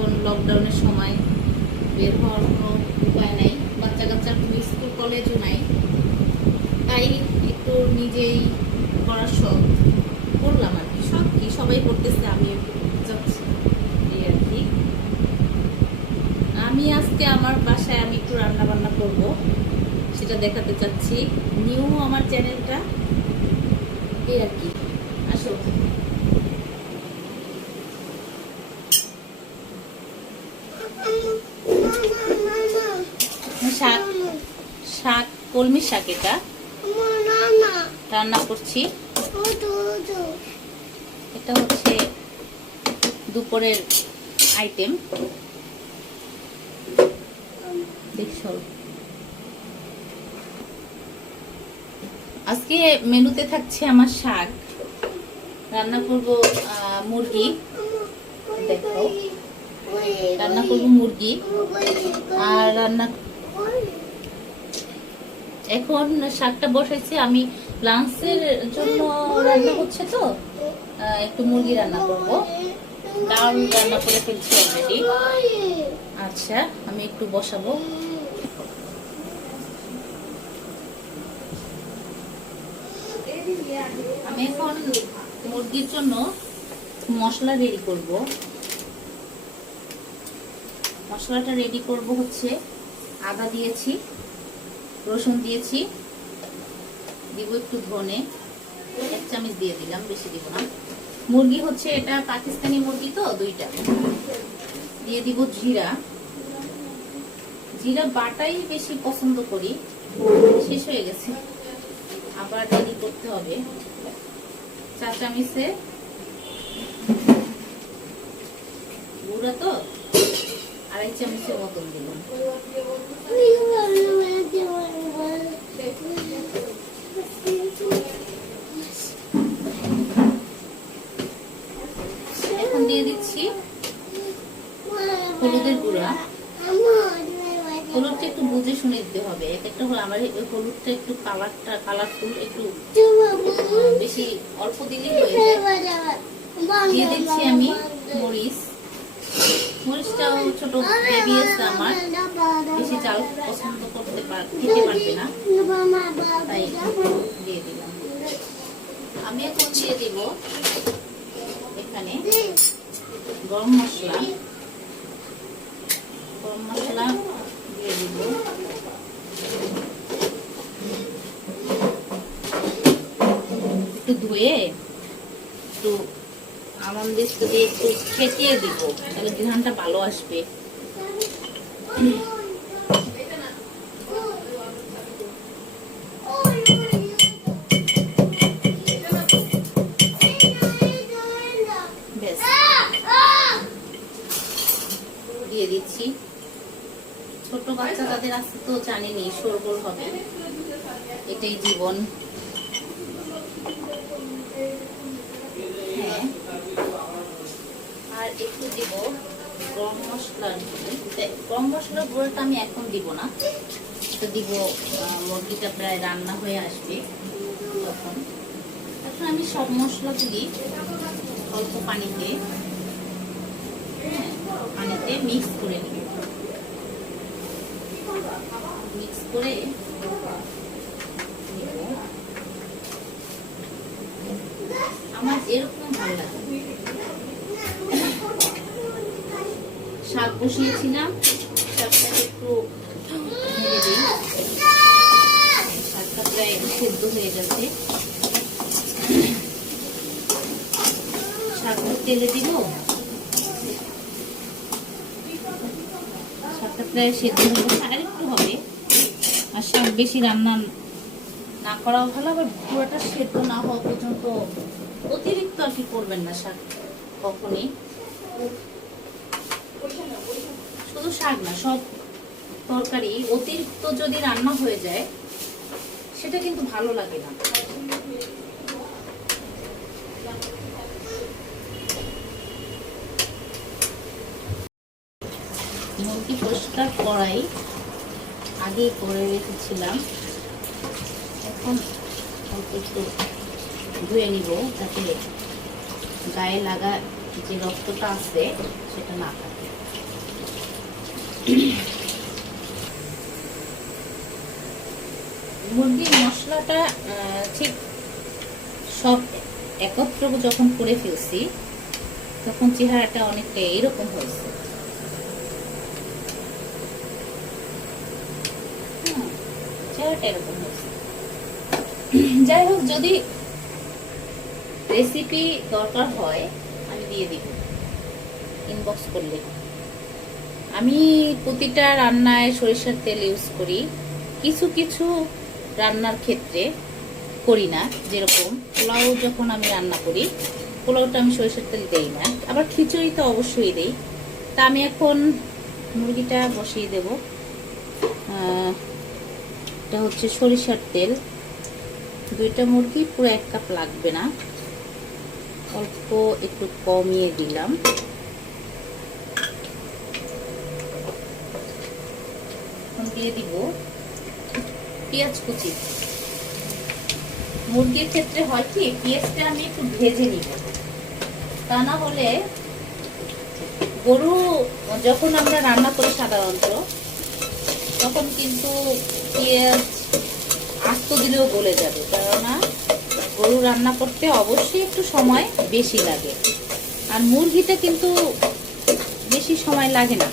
এখন লকডাউনের সময় বের হওয়ার কোনো উপায় নাই, বাচ্চা কাচ্চার স্কুল কলেজও নাই, তাই একটু নিজেই করার শখ করলাম আর কি। শখ কি, সবাই করতেছে, আমি একটু করতে চাচ্ছি এই আর কি। আমি আজকে আমার বাসায় আমি একটু রান্না বান্না করব, সেটা দেখাতে চাচ্ছি। নিউ আমার চ্যানেলটা এই আর কি। আসো, শাক শাক কলমি শাক এটা রান্না করছি। এটা হচ্ছে দুপুরের আইটেম। দেখছো, আজকে মেনুতে থাকছে আমার শাক, রান্না করব মুরগি। দেখো, রান্না করব মুরগি আর রান্না এখন শাকটা বসাইছি আমি লাঞ্চের জন্য। রান্না হচ্ছে তো একটু মুরগি রান্না করব, ডাল রান্না করে ফেলছি অলরেডি। আচ্ছা, আমি একটু বসাবো। আমি এখন মুরগির জন্য মশলা রেডি করব। মশলাটা রেডি করব হচ্ছে আদা দিয়েছি, রসুন দিয়েছি, দিব একটু ধনে, 1 চামচ দিয়ে দিলাম, বেশি দিব না। মুরগি হচ্ছে এটা পাকিস্তানি মুরগি তো, 2টা দিয়ে দিব। জিরা, জিরা বাটাই বেশি পছন্দ করি, শেষ হয়ে গেছে, আবার রেডি করতে হবে। 4 চামচে গুঁড়া তো 2.5 চামচের মতন দিলাম। এখন দিয়ে দিচ্ছি হলুদের গুঁড়া। হলুদটা একটু বুঝে শুনে দিতে হবে, একটা হলো আমার হলুদটা একটু কালারফুল, একটু বেশি অল্প দিলেই হয়ে যায়। দিয়ে দিচ্ছি আমি মরিচ। মরিচটাও ছোট বেবি আছে আমার, বেশি ঝাল পছন্দ খেতে পারবে না, তাই দিয়ে দিলাম। আমি এখন দিয়ে দিব এখানে গরম মশলা। গরম মশলা দিয়ে দিব, একটু ধুয়ে একটু আমন্ড দিয়ে একটু ফেটিয়ে দিব, তাহলে ঘ্রাণটা ভালো আসবে। দিয়ে দিচ্ছি। ছোট বাচ্চা তাদের আসতে তো জানেনি, শোরগোল হবে, এটাই জীবন। হ্যাঁ, আর একটু দিব গরম মশলার গুঁড়ো। গরম মশলার গুঁড়োটা আমি এখন দিব না, এটা দিব মুরগিটা প্রায় রান্না হয়ে আসবে তখন। এখন আমি সব মশলা দিই অল্প পানিতে, পানিতে মিক্স করে নিব। মিক্স করে আমার এরকম ভালো লাগে। শাক বসিয়েছিলাম, শাকটাকে একটু ঢেলে দিই। শাকটা প্রায় সেদ্ধ হয়ে গেছে, শাকটা তেলে দিব। শাকটা প্রায় সেদ্ধ হয়ে গেছে, আর একটু হবে। আর শাক বেশি রান্না না করাও ভালো, আবার পুরোটা সেদ্ধ না হওয়া পর্যন্ত অতিরিক্ত আর কি করবেন না শাক কখনই। শুধু শাক না, সব তরকারি অতিরিক্ত যদি রান্না হয়ে যায় সেটা কিন্তু ভালো লাগে না। মুরগি পরিষ্কার করাই আগে করে রেখেছিলাম, এখন অল্প একটু ধুয়ে নিব যাতে গায়ে লাগা যে রক্তটা আছে সেটা না থাকে। মুরগির মশলাটা ঠিক সব একত্র যখন করে ফেলছি তখন চেহারাটা অনেকটা এরকম হয়েছে। চেহারাটা এরকম হয়েছে। যাই হোক, যদি রেসিপি দরকার হয় আমি দিয়ে দিব, ইনবক্স করলে। আমি প্রতিটা রান্নায় সরিষার তেল ইউজ করি, কিছু কিছু রান্নার ক্ষেত্রে করি না। যেরকম পোলাও যখন আমি রান্না করি, পোলাওটা আমি সরিষার তেল দেই না, আবার খিচুড়ি তো অবশ্যই দেই। তা আমি এখন মুরগিটা বসিয়ে দেব। এটা হচ্ছে সরিষার তেল, 2টা মুরগি, পুরো 1 কাপ লাগবে না, অল্প একটু কমিয়ে দিলাম। এখন দিয়ে দিব পেঁয়াজ কুচি। মুরগির ক্ষেত্রে হয় কি, পেঁয়াজটা আমি একটু ভেজে নিব, তা না হলে গরু যখন আমরা রান্না করি সাধারণত তখন কিন্তু পেঁয়াজ আস্ত দিলেও গলে যাবে, কেননা গরু রান্না করতে অবশ্যই একটু সময় বেশি লাগে, আর মুরগিটা কিন্তু বেশি সময় লাগে না।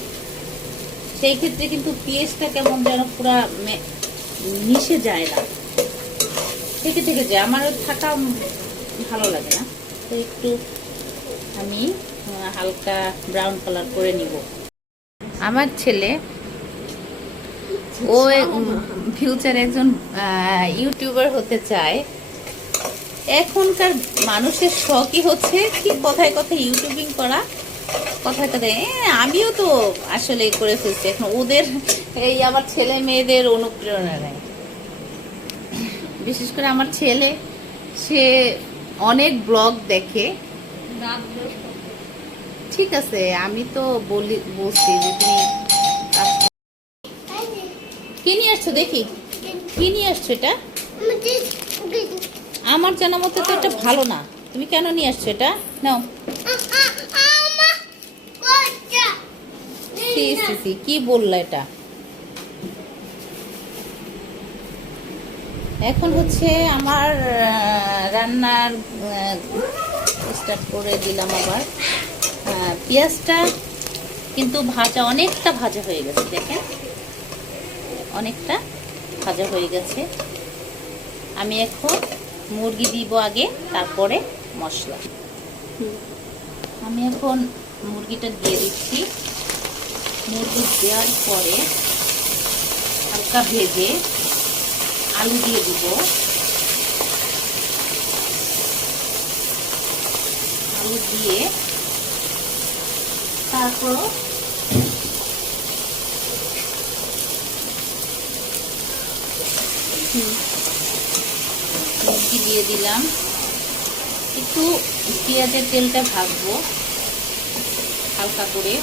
সেই ক্ষেত্রে কিন্তু পেঁয়াজটা কেমন যেন পুরা মিশে যায় না, থেকে থেকে যায়, আমার থাকা ভালো লাগে না। তো একটু আমি হালকা ব্রাউন কালার করে নিব। আমার ছেলে ও ফিউচারে একজন ইউটিউবার হতে চায়। এখনকার মানুষের শখই হচ্ছে কি কথায় কথায় ইউটিউবিং করা, কথায় কথায়। আমিও তো আসলে করে ফেলছি, এখন ওদের এই আমার ছেলে মেয়েদের অনুপ্রেরণা নেয়। বিশেষ করে আমার ছেলে, সে অনেক ব্লগ দেখে। ঠিক আছে, আমি তো বলছি যে তুমি কি নিয়ে আসছো, দেখি কি নিয়ে আসছো। এটা আমার জানা মতে তো এটা ভালো না, তুমি কেন নিয়ে আসছো এটা? নাও। কি বললা এটা? এখন হচ্ছে আমার রান্নার স্টার্ট করে দিলাম আবার। পেঁয়াজটা কিন্তু ভাজা, অনেকটা ভাজা হয়ে গেছে, দেখেন অনেকটা ভাজা হয়ে গেছে। আমি এখন মুরগি দিব আগে, তারপরে মশলা। আমি এখন মুরগিটা দিয়ে দিচ্ছি। মুরগি দেওয়ার পরে হালকা ভেজে আলু দিয়ে দিব। আলু দিয়ে তারপর মুরগি দিয়ে দিলাম। একটু পেঁয়াজের তেলটা ভাজবো হালকা করে।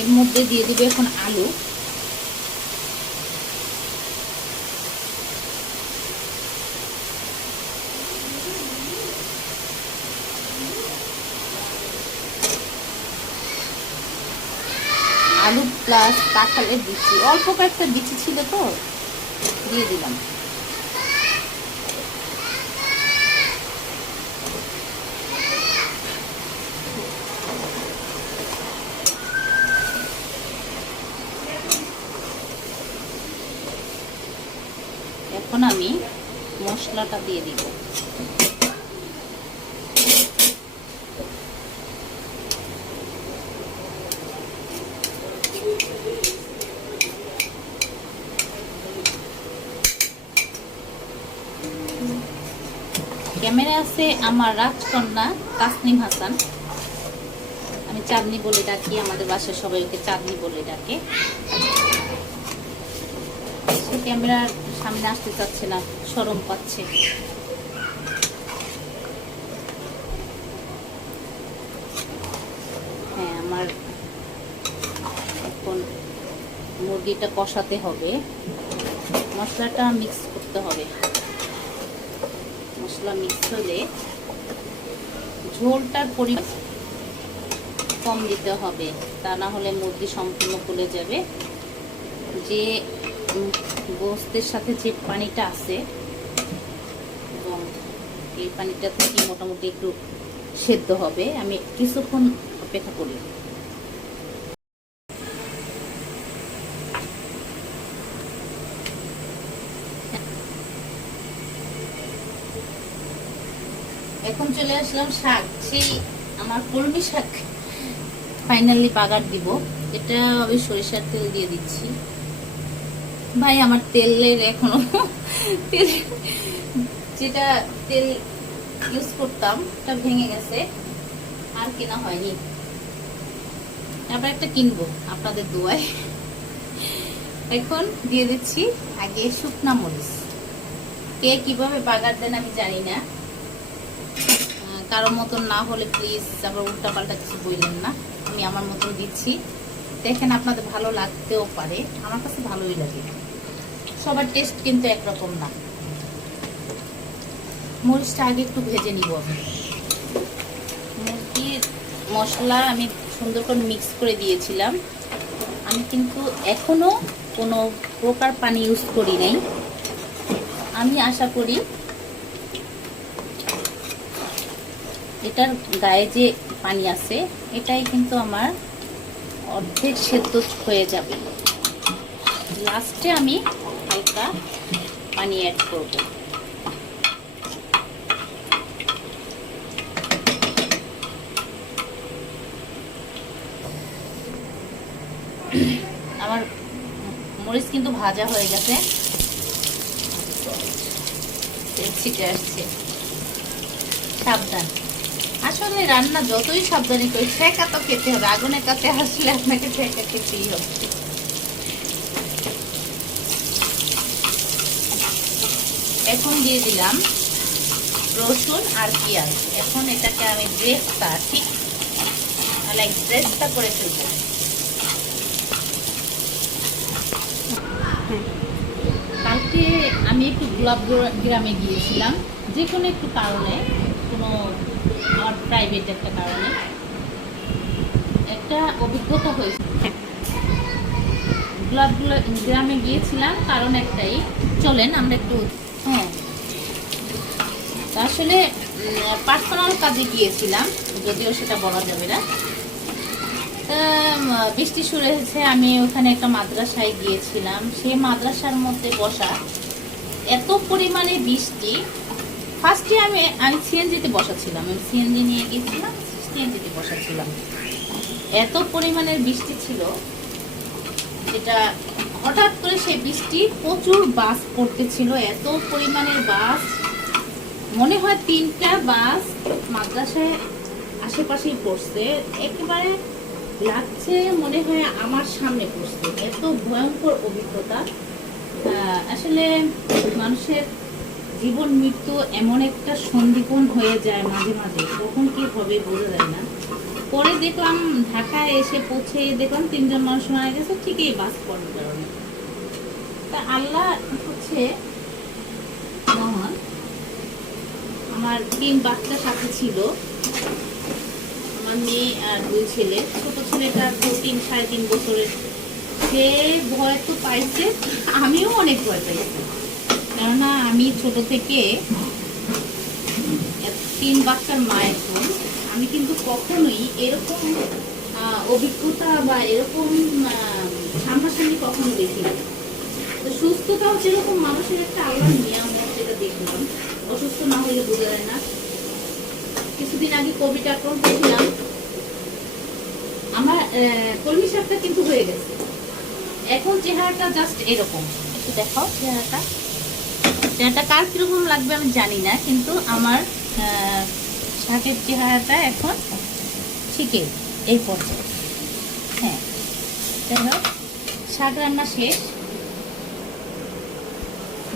এর মধ্যে দিয়ে দিব এখন আলু। আলু প্লাস কাঁঠালের বিচি, অল্প কয়েকটা বিচি ছিল তো দিয়ে দিলাম। এখন আমি মশলাটা দিয়ে দিব। ক্যামেরা আছে আমার রাজকন্যা তাসনিম হাসান, আমি চাঁদনি বলে ডাকি, আমাদের বাসায় সবাই ওকে চাঁদনি বলে ডাকে। সে ক্যামেরার সামনে আসতে চাচ্ছে না, শরম পাচ্ছে। হ্যাঁ, আমার এখন মুরগিটা কষাতে হবে, মশলাটা মিক্স করতে হবে। মশলা মিক্স হলে ঝোলটার পরিমাণ কম দিতে হবে, তা না হলে মুরগি সম্পূর্ণ গলে যাবে। যে গোস্তের সাথে যে পানিটা আছে এবং এই পানিটা থেকে মোটামুটি একটু সেদ্ধ হবে। আমি কিছুক্ষণ অপেক্ষা করি। এখন চলে আসলাম শাক, সেই আমার কলমি শাক ফাইনালি বাগার দিব। এটা আমি সরিষার তেল দিয়ে দিচ্ছি। ভাই আমার তেলের এখনো যেটা তেল ইউজ করতাম এটা ভেঙে গেছে, আর কেনা হয়নি। আবার একটা কিনবো আপনাদের দোয়ায়। এখন দিয়ে দিচ্ছি আগে শুকনা মরিচ। কে কিভাবে বাগার দেন আমি জানি না, কারোর মতন না হলে প্লিজ আবার উল্টা পাল্টা কিছু বললেন না। আমি আমার মতন দিচ্ছি, দেখেন আপনাদের ভালো লাগতেও পারে, আমার কাছে ভালোই লাগে। সবার টেস্ট কিন্তু একরকম না। মরিচটা আগে একটু ভেজে নিব। আমি মুরগির মশলা আমি সুন্দর করে মিক্স করে দিয়েছিলাম। আমি কিন্তু এখনো কোনো প্রকার পানি ইউজ করি নাই। আমি আশা করি এটার গায়ে যে পানি আছে এটাই কিন্তু আমার অর্ধেক সেদ্ধ হয়ে যাবে। লাস্টে আমি হালকা পানি অ্যাড করব। আমার মরিচ কিন্তু ভাজা হয়ে গেছে, ছিটে আসছে। সাবধান, আসলে রান্না যতই সাবধানে করি ঠেকা তো খেতে হবে। আগুনের কাছে আসলে আপনাকে ঠেকা খেতেই হবে। এখন দিয়ে দিলাম রসুন আর পেঁয়াজ। এখন এটাকে আমি ব্রেস্তা ঠিক লাইক ব্রেস্তা করে ফেলবো। কালকে আমি একটু গোলাপ গ্রামে গিয়েছিলাম, যে কোনো একটু কারণে, কোনো আমার প্রাইভেট একটা কারণে একটা অভিজ্ঞতা হয়েছে। গোলাপ গ্রামে গিয়েছিলাম কারণ একটাই, চলেন আমরা একটু আসলে পার্সোনাল কাজে গিয়েছিলাম, যদিও সেটা বলা যাবে না। বৃষ্টি শুরু হয়েছে, আমি ওখানে একটা মাদ্রাসায় গিয়েছিলাম। সেই মাদ্রাসার মধ্যে বসা, এত পরিমাণে বৃষ্টি। ফার্স্টে আমি সিএনজিতে বসাছিলাম, আমি সিএনজি নিয়ে গিয়েছিলাম, সিএনজিতে বসাছিলাম। এত পরিমাণের বৃষ্টি ছিল যেটা হঠাৎ করে সেই বৃষ্টি প্রচুর বাস পড়তেছিল, এত পরিমাণের বাস। মনে হয় 3টা বাস মাদ্রাসায় আশেপাশেই পড়ছে, একেবারে লাগছে মনে হয় আমার সামনে পড়ছে। এত ভয়ঙ্কর অভিজ্ঞতা। আসলে মানুষের জীবন মৃত্যু এমন একটা সন্ধিক্ষণ হয়ে যায় মাঝে মাঝে, কখন কি হবে বোঝা যায় না। পরে দেখলাম ঢাকায় এসে পৌঁছে দেখলাম 3জন মানুষ মারা গেছে, ঠিক এই বাস পড়ার কারণে। তা আল্লাহ হচ্ছে মহান। আমার 3 বাচ্চা সাথে ছিল, আমার মেয়ে আর 2 ছেলে। ছোট ছেলেটা 3.5 বছরের, সে ভয় তো পাইছে, আমিও অনেক ভয় পাইছি। কেননা আমি ছোট থেকে 3 বাচ্চার মা। এখন আমি কিন্তু কখনোই এরকম অভিজ্ঞতা বা এরকম সামনাসামনি কখনো দেখিনি। তো সুস্থতাও যেরকম মানুষের একটা আল্লাহর নিয়ামত, যেটা দেখলাম। অসুস্থ না হলে বোঝা যায় না। কিছুদিন আগে কোভিড আক্রান্ত ছিলাম, আমার কলমি শাকটা কিন্তু হয়ে গেছে। এখন চেহারাটা জাস্ট এরকম, একটু দেখাও চেহারাটা। চেহারাটা কার কিরকম লাগবে আমি জানি না, কিন্তু আমার শাকের চেহারাটা এখন ঠিকই এই পর্যায়ে। হ্যাঁ, দেখো শাক রান্না শেষ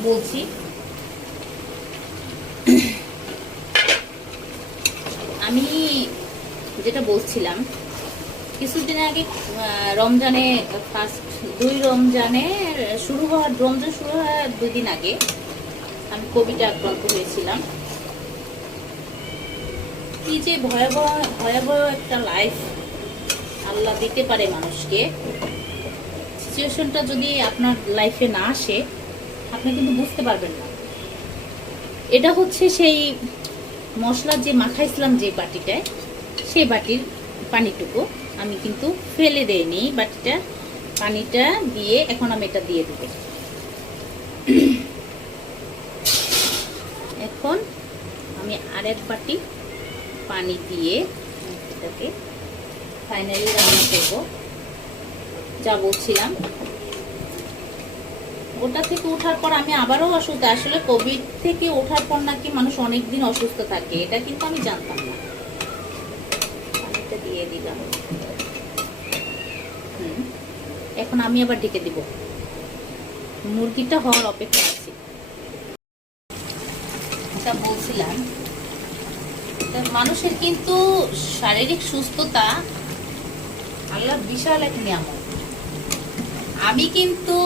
বলছি। আমি যেটা বলছিলাম, কিছুদিন আগে রমজানে ফার্স্ট 2 রমজানে রমজান শুরু হওয়ার 2 দিন আগে আমি কোভিডে আক্রান্ত হয়েছিলাম। কি যে ভয়াবহ ভয়াবহ একটা লাইফ আল্লাহ দিতে পারে মানুষকে। সিচুয়েশনটা যদি আপনার লাইফে না আসে আপনি কিন্তু বুঝতে পারবেন না। এটা হচ্ছে সেই মশলা যে মাখাইছিলাম যে বাটিটায়, সেই বাটির পানিটুকু আমি কিন্তু ফেলে দেইনি। বাটিটা পানিটা দিয়ে এখন আমি এটা দিয়ে দেব। এখন আমি আরেক বাটি পানি দিয়ে এটাকে ফাইনালি রান্না করব। যা বলছিলাম, ওটা থেকে ওঠার পর আমি আবারও অসুস্থ। আসলে কোভিড থেকে ওঠার পর নাকি মানুষ অনেকদিন অসুস্থ থাকে, এটা কিন্তু আমি জানতাম না। পানিটা দিয়ে দিলাম। এখন আমি আবার ঢেকে দিব। মুরগিটা হওয়ার অপেক্ষা আছে। এটা বলছিলাম, মানুষের কিন্তু শারীরিক সুস্থতা আল্লাহর বিশাল এক নিয়ামত। আমি কিন্তু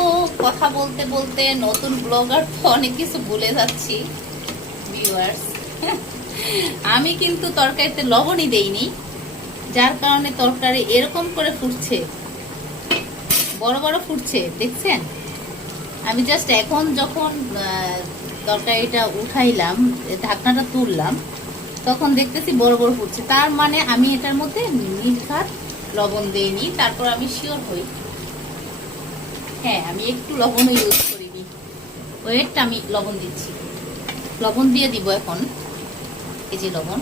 কথা বলতে বলতে নতুন ব্লগার তো অনেক কিছু ভুলে যাচ্ছি ভিউয়ার্স। আমি কিন্তু তরকারিতে লবণই দেইনি, যার কারণে তরকারি এরকম করে ফুটছে, বড় বড় ফুটছে, দেখছেন? আমি জাস্ট এখন যখন তরকারিটা উঠাইলাম, ঢাকনাটা তুললাম, তখন দেখতেছি বড় বড় ফুটছে। তার মানে আমি এটার মধ্যে নির্ঘাত লবণ দেইনি। তারপর আমি শিওর হই, হ্যাঁ আমি একটু লবণও ইউজ করিনি। ওয়েটটা আমি লবণ দিচ্ছি, লবণ দিয়ে দিব এখন। এই যে লবণ,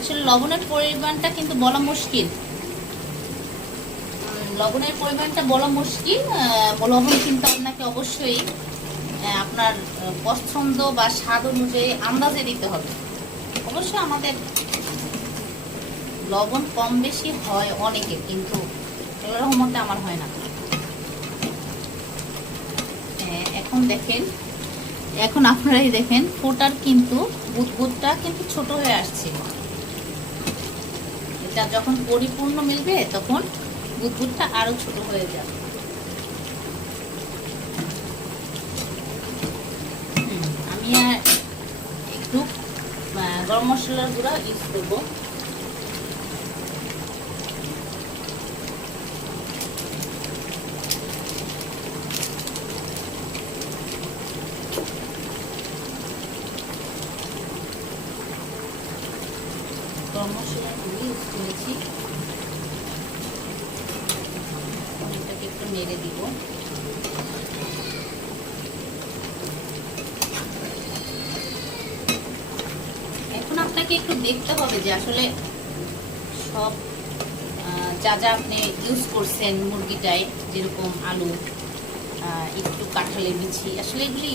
আসলে লবণের পরিমাণটা কিন্তু বলা মুশকিল। লবণের পরিমাণটা বলা মুশকিল। লবণ কিন্তু আপনাকে অবশ্যই আপনার পছন্দ বা স্বাদ অনুযায়ী আন্দাজে দিতে হবে। অবশ্যই আমাদের লবণ কম বেশি হয় অনেকে, কিন্তু এরকম মতে আমার হয় না। এখন দেখেন, এখন আপনারাই দেখেন ফোটার কিন্তু বুদবুদটা কিন্তু ছোট হয়ে আসছে। এটা যখন পরিপূর্ণ মিলবে তখন বুদবুদটা আরো ছোট হয়ে যাবে। আমি একটু গরম মশলার গুঁড়া ইউজ করবো। গরম মশলা ইউজ করেছি, এটাকে একটু নেড়ে দিব। এখন আপনাকে একটু দেখতে হবে যে আসলে সব যা যা আপনি ইউজ করছেন মুরগিটায়, যেরকম আলু, একটু কাঁঠালের বিচি, আসলে এগুলি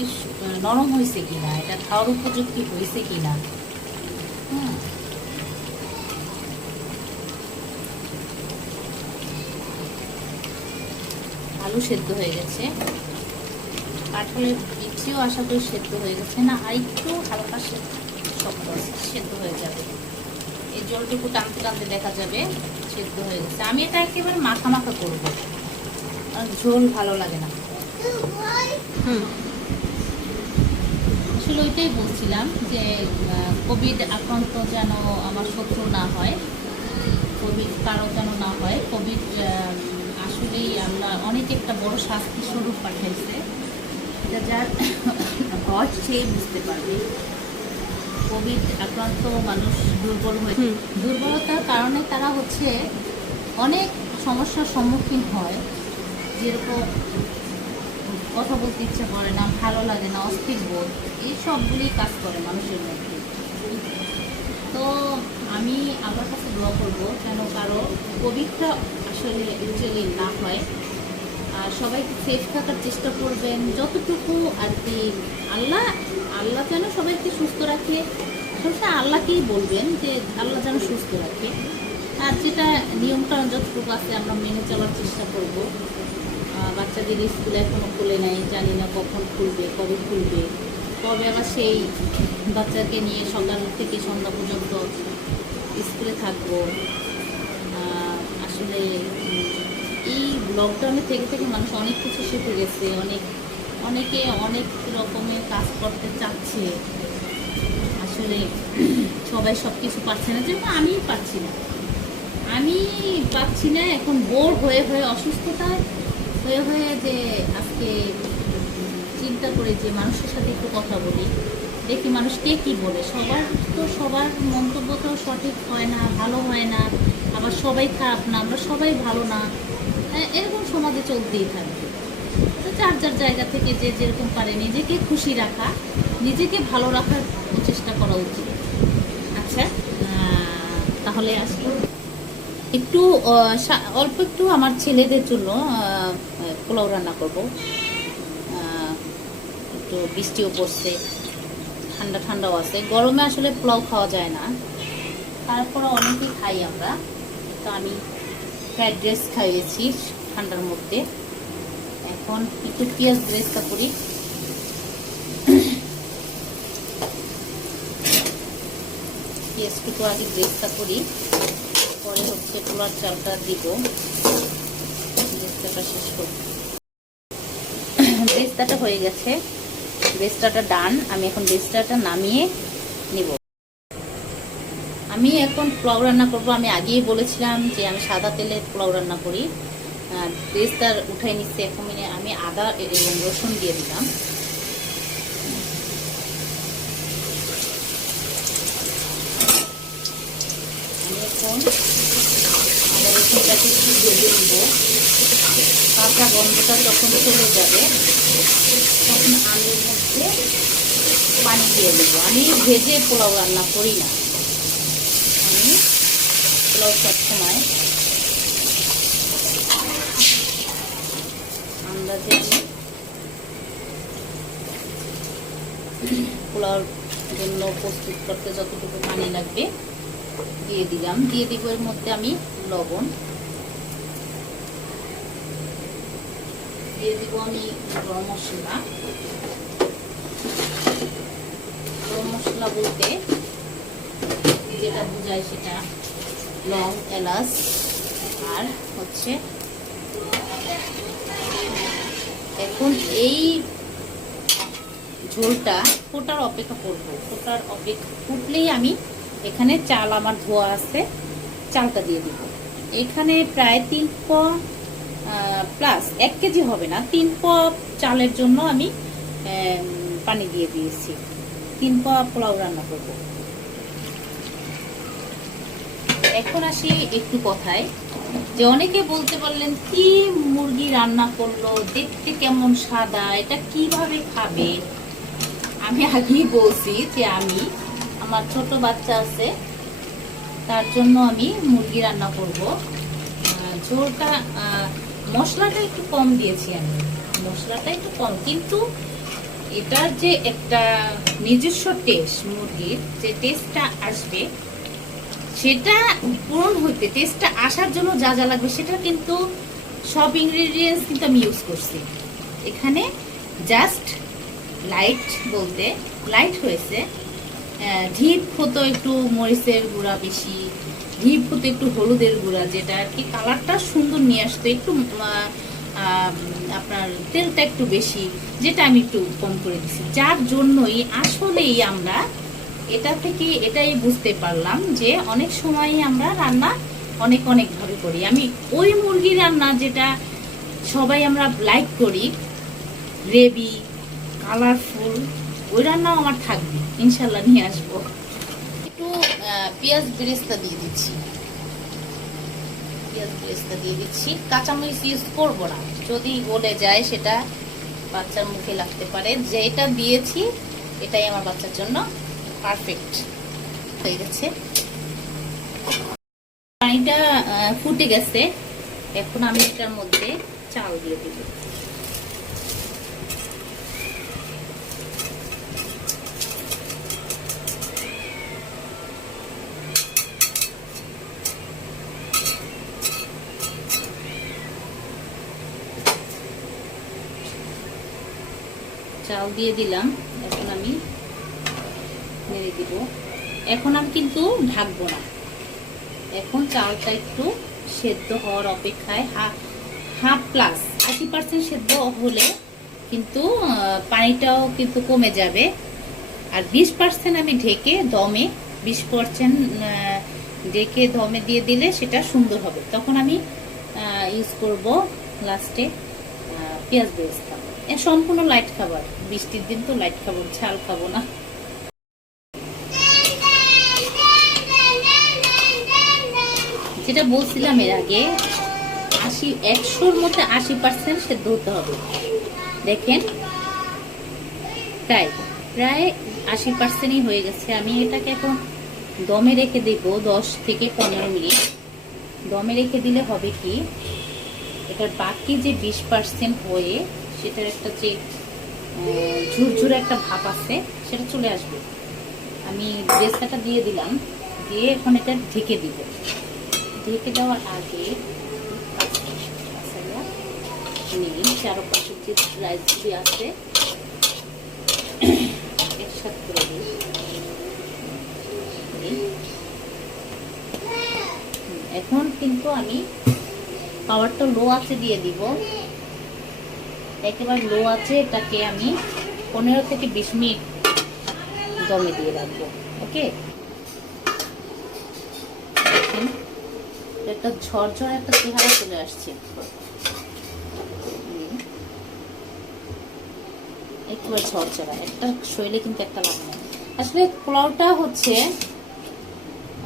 নরম হয়েছে কিনা, এটা খাওয়ার উপযুক্ত হয়েছে কিনা। আলু সেদ্ধ হয়ে গেছে, কাঁঠালের বিচিও আশা করি সেদ্ধ হয়ে গেছে। না, আর একটু হালকা শক্ত আছে, সেদ্ধ হয়ে যাবে। এই জলটুকু টানতে টানতে দেখা যাবে সেদ্ধ হয়ে গেছে। আমি এটা একেবারে মাখা মাখা করবো, আর ঝোল ভালো লাগে না। আসলে ওইটাই বলছিলাম যে কোভিড আক্রান্ত যেন আমার শত্রু না হয়, কোভিড কারো যেন না হয়। কোভিড আসলেই আল্লাহ অনেক একটা বড় শাস্তি স্বরূপ পাঠাইছে, এটা যার হজ সে বুঝতে পারবে। কোভিড আক্রান্ত মানুষ দুর্বল হয়ে, দুর্বলতার কারণে তারা হচ্ছে অনেক সমস্যার সম্মুখীন হয়। যেরকম কথা বলতে ইচ্ছা করে না, ভালো লাগে না, অস্থির বোধ, এই সবগুলি কাজ করে মানুষের মধ্যে। তো আমি আমার কাছে দোয়া করবো যেন কারো কোভিডটা আসলে ইউজুয়ালি না হয়। আর সবাইকে সেফ থাকার চেষ্টা করবেন যতটুকু আর কি। আল্লাহ যেন সবাইকে সুস্থ রাখে, সবসময় আল্লাহকেই বলবেন যে আল্লাহ যেন সুস্থ রাখে। আর যেটা নিয়মকানুন যতটুকু আছে আমরা মেনে চলার চেষ্টা করব। বাচ্চাদের স্কুল এখনও খুলে নাই, জানি না কখন খুলবে, কবে খুলবে, কবে আবার সেই বাচ্চাকে নিয়ে সকাল থেকে সন্ধ্যা পর্যন্ত স্কুলে থাকবো। আসলে এই লকডাউনে থেকে থেকে মানুষ অনেক কিছু শিখে গেছে, অনেকে অনেক রকমের কাজ করতে চাচ্ছে। আসলে আসলে সবাই সবকিছু পাচ্ছে না, যেমন আমি পাচ্ছি না, এখন বোর হয়ে হয়ে, অসুস্থতা হয়ে হয়ে, যে আজকে চিন্তা করে যে মানুষের সাথে একটু কথা বলি, দেখি মানুষ কে কী বলে। সবার মন্তব্য তো সঠিক হয় না, ভালো হয় না, আবার সবাই খারাপ না, আমরা সবাই ভালো না, এরকম সমাজে চলতেই থাকবে। তো যার যার জায়গা থেকে যে যেরকম পারে নিজেকে খুশি রাখা, নিজেকে ভালো রাখার চেষ্টা করা উচিত। আচ্ছা, তাহলে আজকে একটু অল্প একটু আমার ছেলেদের জন্য পোলাও রান্না করব। একটু বৃষ্টিও পড়ছে, ঠান্ডা ঠান্ডাও আছে, গরমে আসলে পোলাও খাওয়া যায় না, তারপরে অনেকেই খাই আমরা। তো আমি ফ্রাইড রাইস খাইয়েছি ঠান্ডার মধ্যে। এখন একটু পেঁয়াজ ব্রেস্তা করি। পেঁয়াজটুকু আগে ব্রেস্তা করি, পরে হচ্ছে পোলার চালটা দিব। ব্রেস্তাটা শেষ করব। ব্রেস্তাটা হয়ে গেছে, ব্রেস্তাটা ডান। আমি এখন ব্রেস্তাটা নামিয়ে নিব। আমি এখন পোলাও রান্না করব। আমি আগেই বলেছিলাম যে আমি সাদা তেলে পোলাও রান্না করি। ব্রেস্তা উঠাই নিচ্ছে। এখন আমি আদা এবং রসুন দিয়ে দিলাম। আমি এখন আদা রসুনটাকে একটু ভেজে নিব। কাঁচা গন্ধটা যখন চলে যাবে তখন আমি এর মধ্যে পানি দিয়ে দেবো। আমি ভেজে পোলাও রান্না করি না, আমি পোলাও সবসময় আন্দাজে পোলাওর জন্য প্রস্তুত করতে যতটুকু পানি লাগবে দিয়ে দিলাম। দিয়ে দিব এর মধ্যে আমি লবণ দিয়ে দিব। আমি গরম মশলা, গরম মশলা বলতে যেটা বোঝায় সেটা লং, এলাচ আর হচ্ছে। এখন এই ঝোলটা ফোটার অপেক্ষা করব। ফুটলেই আমি এখানে চাল আমার ধোয়া আছে, চালটা দিয়ে দিব। এখানে প্রায় 3 পোয়া প্লাস, 1 কেজি হবে না, 3 পোয়া চালের জন্য আমি পানি দিয়ে দিয়েছি। 3 পোয়া পোলাও রান্না করব। এখন আসি একটু কথায়, যে অনেকে বলতে পারলেন কি মুরগি রান্না করলো, দেখতে কেমন সাদা, এটা কিভাবে খাবে। আমি আগেই বলছি যে আমার ছোট বাচ্চা আছে, তার জন্য আমি মুরগি রান্না করব। ঝোলটা মশলাটা একটু কম দিয়েছি, আমি মশলাটা একটু কম, কিন্তু এটার যে একটা নিজস্ব টেস্ট, মুরগির যে টেস্টটা আসবে সেটা পূরণ হইতে, টেস্টটা আসার জন্য যা যা লাগবে সেটা কিন্তু সব ইনগ্রেডিয়েন্টস কিন্তু আমি ইউজ করছি এখানে। জাস্ট লাইট বলতে লাইট হয়েছে, ঢিপ হতো একটু মরিচের গুঁড়া বেশি, ঢিপ হতো একটু হলুদের গুঁড়া, যেটা আর কি কালারটা সুন্দর নিয়ে আসতো, একটু আপনার তেলটা একটু বেশি, যেটা আমি একটু কম করে দিচ্ছি। যার জন্যই আসলেই আমরা এটা থেকে এটাই বুঝতে পারলাম যে অনেক সময় আমরা রান্না অনেক অনেক ভাবে করি। আমি ওই মুরগি রান্না যেটা সবাই আমরা লাইক করি, গ্রেভি, কালারফুল, ওই রান্নাও আমার থাকবে, ইনশাল্লাহ নিয়ে আসবো। একটু পেঁয়াজ বেরেস্তা দিয়ে দিচ্ছি, কাঁচামরিচ ইউজ করবো না, যদি গলে যায় সেটা বাচ্চার মুখে লাগতে পারে। যেটা দিয়েছি এটাই আমার বাচ্চার জন্য পারফেক্ট হয়ে গেছে। পানিটা ফুটে গেছে, এখন আমি এটার মধ্যে চাল দিয়ে দিব। চাল দিয়ে দিলাম, এখন আমি নেড়ে দিব। এখন আমি কিন্তু ঢাকবো না, এখন চালটা একটু সেদ্ধ হওয়ার অপেক্ষায়, হাফ প্লাস 80% সেদ্ধ হলে কিন্তু পানিটাও কিন্তু কমে যাবে। আর 20% আমি ঢেকে দমে 20% ঢেকে দমে দিয়ে দিলে সেটা সুন্দর হবে। তখন আমি ইউজ করব লাস্টে পেঁয়াজ বেরেস্তা। সম্পূর্ণ লাইট খাবার, বৃষ্টির দিন তো লাইট খাবো, ঝাল খাবো না। যেটা বলছিলাম এর আগে, 100-র মধ্যে 80% সেদ্ধ হতে হবে। দেখেন প্রায় 80%ই হয়ে গেছে। আমি এটাকে এখন দমে রেখে দেব 10 থেকে 15 মিনিট। দমে রেখে দিলে হবে কি, এটার বাকি যে 20% হয়ে সেটার একটা যে ঝুরঝুরে একটা ভাব আছে সেটা চলে আসবে। আমি বেরেস্তাটা দিয়ে দিলাম, দিয়ে এখন এটা ঢেকে দিব। ঢেকে দেওয়ার আগে চারপাশে যে রাইসগুলি আছে একসাথে করে দিই। এখন কিন্তু আমি পাওয়ারটা লো আছে দিয়ে দিব, একেবারে লো আছে। এটাকে আমি 15 থেকে 20 মিনিট দমে দিয়ে রাখবো। ওকে, দেখেন একটা ঝরঝর একটা চেহারা চলে আসছে। একবার ঝরঝরা একটা শৈলে কিন্তু একটা লাগে না। আসলে পোলাওটা হচ্ছে,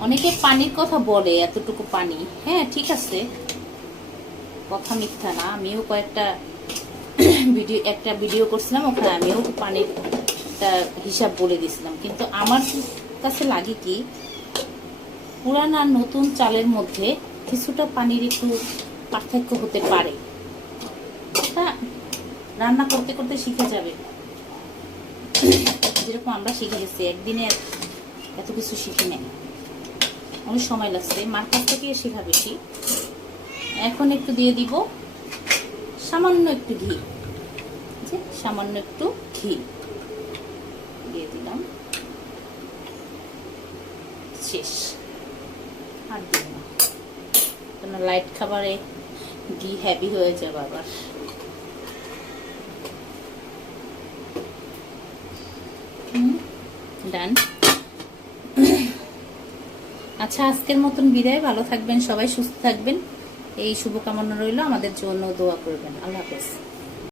অনেকে পানির কথা বলে, এতটুকু পানি, হ্যাঁ ঠিক আছে, কথা মিথ্যা না। আমিও কয়েকটা ভিডিও করছিলাম, ওখানে আমিও পানির হিসাব বলে দিয়েছিলাম। কিন্তু আমার কাছে লাগে কি, পুরান আর নতুন চালের মধ্যে কিছুটা পানির একটু পার্থক্য হতে পারে। তা রান্না করতে করতে শিখে যাবে, যেরকম আমরা শিখে গেছি। একদিনে এত কিছু শিখি নেই, অনেক সময় লাগছে, মার কাছ থেকে শেখা বেশি। এখন একটু দিয়ে দিব সামান্য একটু ঘি, সামান্য একটু ঘি দিয়ে দিলাম, শেষ। আর দিব না, কেন লাইট খাবারে ঘি হেভি হয়ে যাবে আবার। ডান। আচ্ছা, আজকের মতন বিদায়। ভালো থাকবেন সবাই, সুস্থ থাকবেন, এই শুভকামনা রইল। আমাদের জন্য দোয়া করবেন। আল্লাহ হাফেজ।